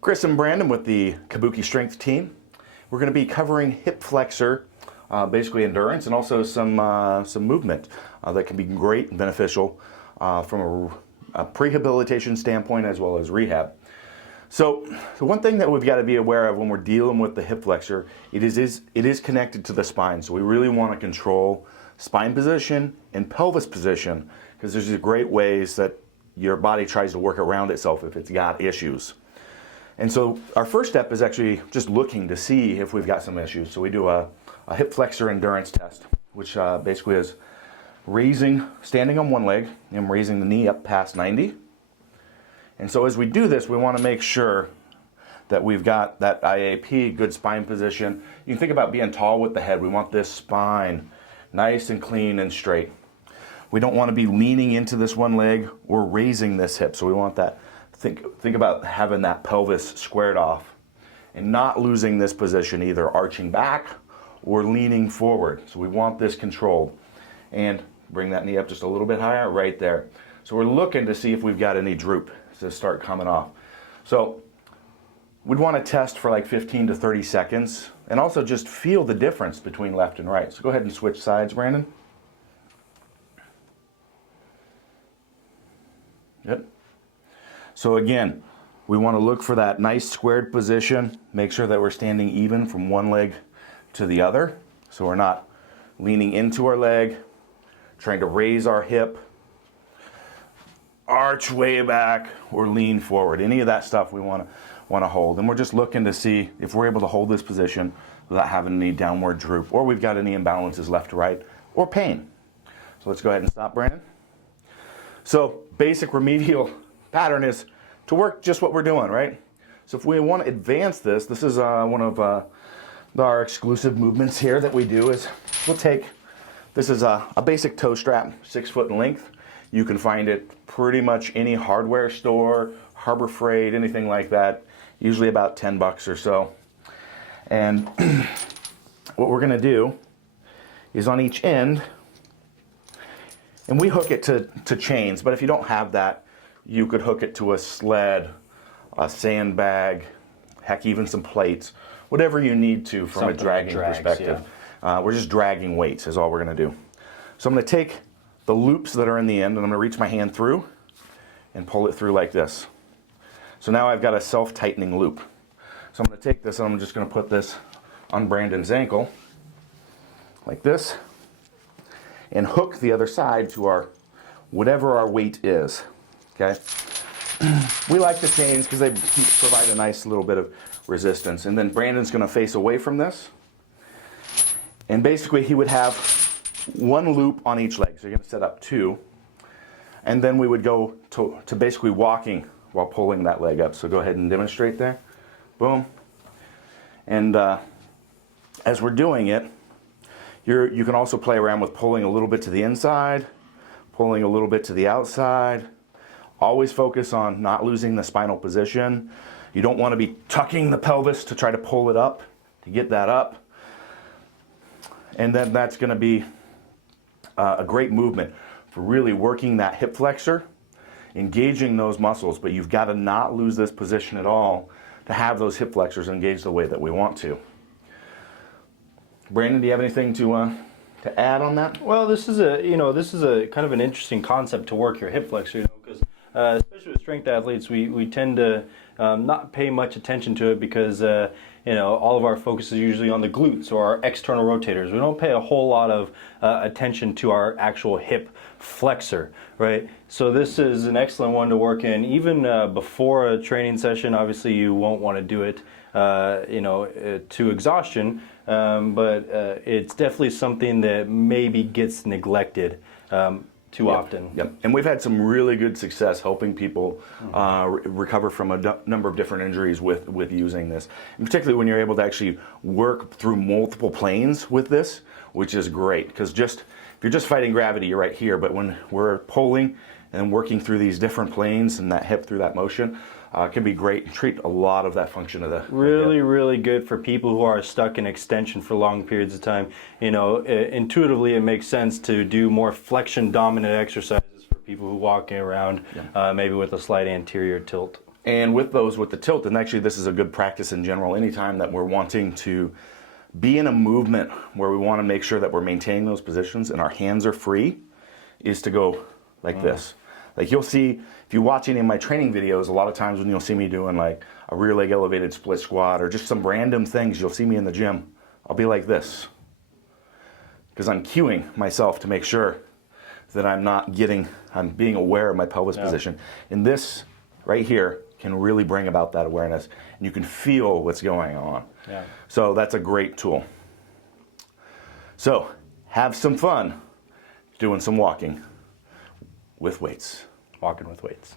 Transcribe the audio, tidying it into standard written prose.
Chris and Brandon with the Kabuki Strength team. We're going to be covering hip flexor, basically endurance, and also some movement that can be great and beneficial from a prehabilitation standpoint as well as rehab. So the one thing that we've got to be aware of when we're dealing with the hip flexor, it is connected to the spine. So we really want to control spine position and pelvis position, because there's these great ways that your body tries to work around itself if it's got issues. And so our first step is actually just looking to see if we've got some issues. So we do a hip flexor endurance test, which basically is standing on one leg and raising the knee up past 90. And so as we do this, we want to make sure that we've got that IAP, good spine position. You can think about being tall with the head. We want this spine nice and clean and straight. We don't want to be leaning into this one leg or raising this hip. So we want that, think about having that pelvis squared off and not losing this position, either arching back or leaning forward. So we want this controlled. And bring that knee up just a little bit higher, right there. So we're looking to see if we've got any droop to start coming off. So we'd want to test for like 15 to 30 seconds and also just feel the difference between left and right. So go ahead and switch sides, Brandon. Good. So again, we want to look for that nice squared position, make sure that we're standing even from one leg to the other. So we're not leaning into our leg, trying to raise our hip, arch way back, or lean forward. Any of that stuff we want to hold. And we're just looking to see if we're able to hold this position without having any downward droop, or we've got any imbalances left to right, or pain. So let's go ahead and stop, Brandon. So basic remedial pattern is to work just what we're doing, right? So if we want to advance this, this is one of our exclusive movements here that we do is we'll take, this is a basic toe strap, 6 foot in length. You can find it pretty much any hardware store, Harbor Freight, anything like that, usually about 10 bucks or so. And what we're gonna do is on each end, and we hook it to chains, but if you don't have that, you could hook it to a sled, a sandbag, heck, even some plates, whatever you need to from something a dragging perspective. Yeah. We're just dragging weights is all we're gonna do. So I'm gonna take the loops that are in the end and I'm gonna reach my hand through and pull it through like this. So now I've got a self-tightening loop. So I'm gonna take this and I'm just gonna put this on Brandon's ankle like this and hook the other side to our, whatever our weight is, okay? We like the chains because they provide a nice little bit of resistance. And then Brandon's gonna face away from this. And basically he would have one loop on each leg. So you're gonna set up 2. And then we would go to basically walking while pulling that leg up. So go ahead and demonstrate there. Boom. And as we're doing it, you can also play around with pulling a little bit to the inside, pulling a little bit to the outside. Always focus on not losing the spinal position. You don't want to be tucking the pelvis to try to pull it up, to get that up. And then that's going to be a great movement for really working that hip flexor, engaging those muscles, but you've got to not lose this position at all to have those hip flexors engaged the way that we want to. Brandon, do you have anything to add on that? Well, this is a kind of an interesting concept to work your hip flexor, because especially with strength athletes, we tend to not pay much attention to it because all of our focus is usually on the glutes or our external rotators. We don't pay a whole lot of attention to our actual hip flexor, right? So this is an excellent one to work in even before a training session. Obviously, you won't want to do it to exhaustion, but it's definitely something that maybe gets neglected too often. Yep. And we've had some really good success helping people recover from a number of different injuries with using this. And particularly when you're able to actually work through multiple planes with this, which is great. Because if you're just fighting gravity, you're right here. But when we're pulling and working through these different planes and that hip through that motion, can be great and treat a lot of that function of the really good for people who are stuck in extension for long periods of time. Intuitively it makes sense to do more flexion dominant exercises for people who walking around maybe with a slight anterior tilt. And with those, with the tilt, and actually this is a good practice in general, anytime that we're wanting to be in a movement where we want to make sure that we're maintaining those positions and our hands are free, is to go like this. Like you'll see, if you watch any of my training videos, a lot of times when you'll see me doing like a rear leg elevated split squat or just some random things, you'll see me in the gym, I'll be like this. Because I'm cueing myself to make sure that I'm being aware of my pelvis position. And this right here can really bring about that awareness, and you can feel what's going on. Yeah. So that's a great tool. So have some fun doing some walking with weights. Walking with weights.